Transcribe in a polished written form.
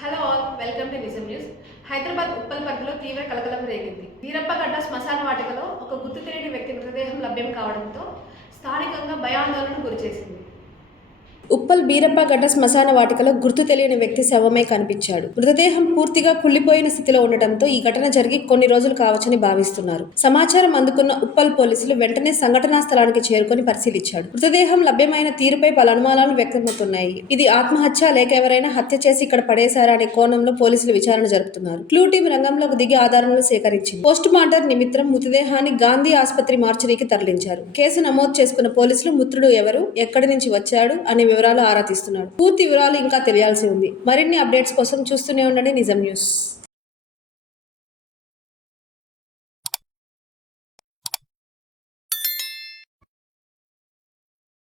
Hello all, welcome to నిజం news. Hyderabad Uppal పరిధిలో తీవ్ర కలకలం రేగింది. వీరప్పగడ్డ శ్మశాన వాటికలో ఒక గుర్తు తెలియని వ్యక్తి మృతదేహం లభ్యం కావడంతో స్థానికంగా భయాందోళనకు గురిచేసింది. ఉప్పల్ బీరప్పగడ్డ శ్మశాన వాటికలో గుర్తు తెలియని వ్యక్తి శవమే కనిపించాడు. మృతదేహం పూర్తిగా కుళ్లిపోయిన స్థితిలో ఉండటంతో ఈ ఘటన జరిగి కొన్ని రోజులు కావచ్చని భావిస్తున్నారు. సమాచారం అందుకున్న ఉప్పల్ పోలీసులు వెంటనే సంఘటనా స్థలానికి చేరుకొని పరిశీలించాడు. మృతదేహం లభ్యమైన తీరుపై పలు అనుమానాలు వ్యక్తమవుతున్నాయి. ఇది ఆత్మహత్య లేక ఎవరైనా హత్య చేసి ఇక్కడ పడేశారా అనే కోణంలో పోలీసులు విచారణ జరుపుతున్నారు. క్లూ టీం రంగంలోకి దిగి ఆధారాలను సేకరించింది. పోస్ట్ మార్టం నిమిత్తం మృతదేహాన్ని గాంధీ ఆసుపత్రి మార్చురీకి తరలించారు. కేసు నమోదు చేసుకున్న పోలీసులు మృతుడు ఎవరు, ఎక్కడి నుంచి వచ్చాడు అనే వివరాలు ఆరా తీస్తున్నారు. పూర్తి వివరాలు ఇంకా తెలియాల్సి ఉంది. మరిన్ని అప్డేట్స్ కోసం చూస్తూనే ఉండండి నిజం న్యూస్.